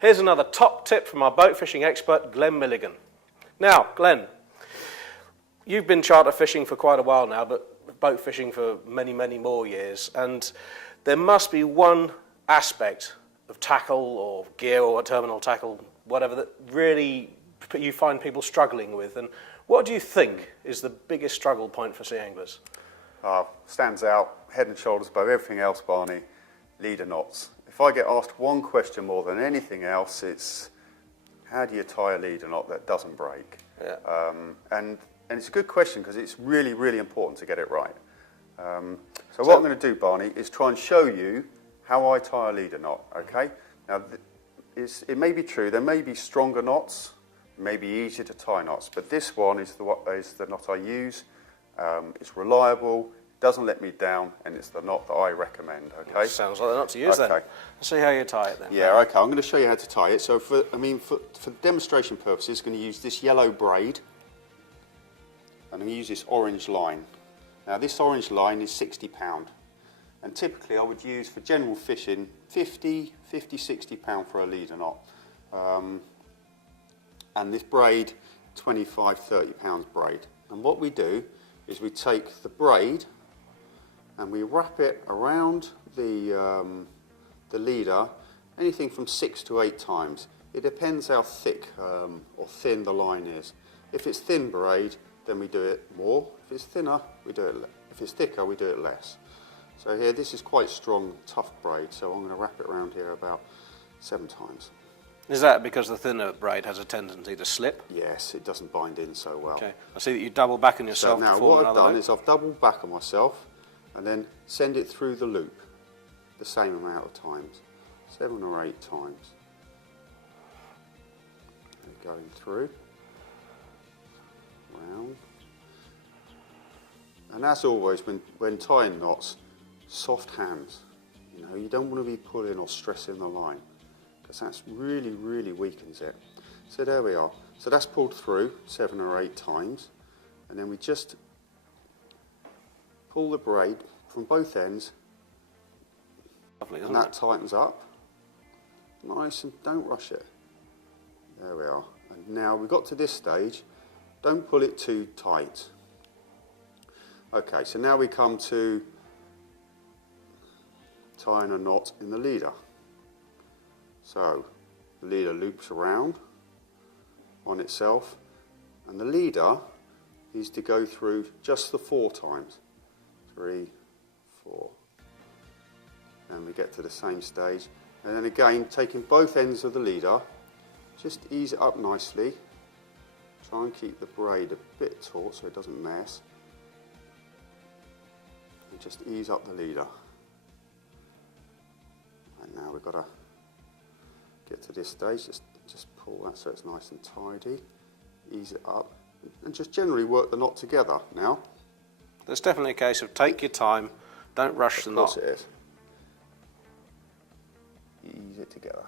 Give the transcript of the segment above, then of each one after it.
Here's another top tip from our boat fishing expert, Glen Milligan. Now, Glen, you've been charter fishing for quite a while now, but boat fishing for many, many more years, and there must be one aspect of tackle or gear or terminal tackle, whatever, that really you find people struggling with. And what do you think is the biggest struggle point for sea anglers? Stands out, head and shoulders above everything else, Barney, leader knots. If I get asked one question more than anything else, it's how do you tie a leader knot that doesn't break? Yeah. And it's a good question because it's really, really important to get it right. So what I'm going to do, Barney, is try and show you how I tie a leader knot, okay? Now, it may be true, there may be stronger knots, may be easier to tie knots, but this one is the knot I use. It's reliable, doesn't let me down, and it's the knot that I recommend, okay? Sounds like the knot to use then. Let's see how you tie it then. Yeah, okay, I'm going to show you how to tie it. So for demonstration purposes, I'm going to use this yellow braid, and I'm going to use this orange line. Now this orange line is £60, and typically I would use for general fishing £50, £60 for a leader knot. And this braid, £25, £30 braid. And what we do is we take the braid and we wrap it around the leader, anything from 6 to 8 times. It depends how thick or thin the line is. If it's thin braid, then we do it more. If it's thinner, we do it less. If it's thicker, we do it less. So here, this is quite strong, tough braid, so I'm going to wrap it around here about 7 times. Is that because the thinner braid has a tendency to slip? Yes, it doesn't bind in so well. Okay, I see that you double back on yourself. So now what I've done is I've doubled back on myself and then send it through the loop the same amount of times, 7 or 8 times. Going through, round. And as always, when tying knots, soft hands. You know, you don't want to be pulling or stressing the line, because that's really, really weakens it. So there we are. So that's pulled through 7 or 8 times, and then we just pull the braid from both ends. Lovely, and that tightens up. Nice, and don't rush it. There we are. And now we've got to this stage, don't pull it too tight. Okay, so now we come to tying a knot in the leader. So the leader loops around on itself, and the leader is to go through just the 4 times. 3, 4. And we get to the same stage. And then again, taking both ends of the leader, just ease it up nicely. Try and keep the braid a bit taut so it doesn't mess. And just ease up the leader. And now we've got to get to this stage, just pull that so it's nice and tidy. Ease it up and just generally work the knot together now. There's definitely a case of take your time, don't rush the knot. Of course it is. Ease it together.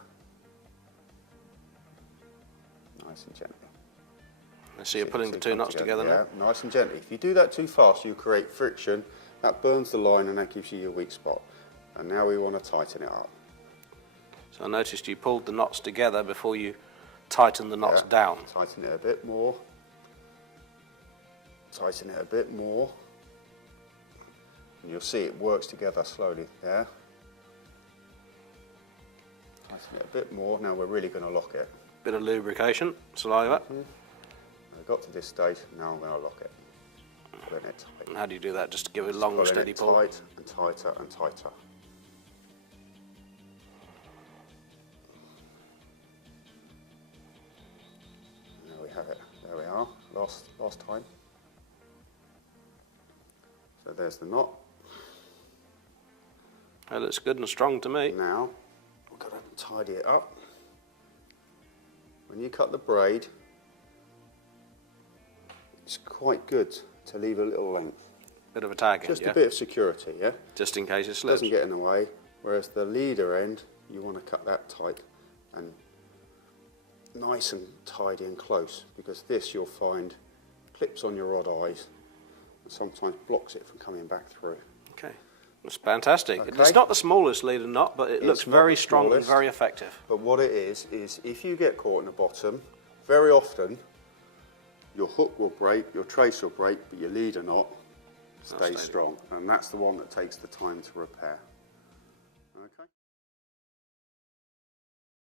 Nice and gently. I see you're pulling the 2 knots together now. Yeah, nice and gently. If you do that too fast, you create friction. That burns the line and that gives you your weak spot. And now we want to tighten it up. So I noticed you pulled the knots together before you tightened the knots down. Tighten it a bit more. Tighten it a bit more. And you'll see it works together slowly there. Tighten it a bit more. Now we're really going to lock it. Bit of lubrication, saliva. I got to this stage, now I'm going to lock it. Pulling it tight. And how do you do that? Just give it a long, steady pull? Tight and tighter and tighter. There we have it. There we are. Last time. So there's the knot. That looks good and strong to me. Now we've got to tidy it up. When you cut the braid, it's quite good to leave a little length. Bit of a tag Just end, a bit of security, yeah? Just in case it slips. Doesn't get in the way, whereas the leader end, you want to cut that tight and nice and tidy and close, because this you'll find clips on your rod eyes and sometimes blocks it from coming back through. Okay. It's fantastic. Okay. It's not the smallest leader knot, but it looks not very the strong and smallest. very effective. But what it is if you get caught in the bottom, very often your hook will break, your trace will break, but your leader knot stays strong. And that's the one that takes the time to repair.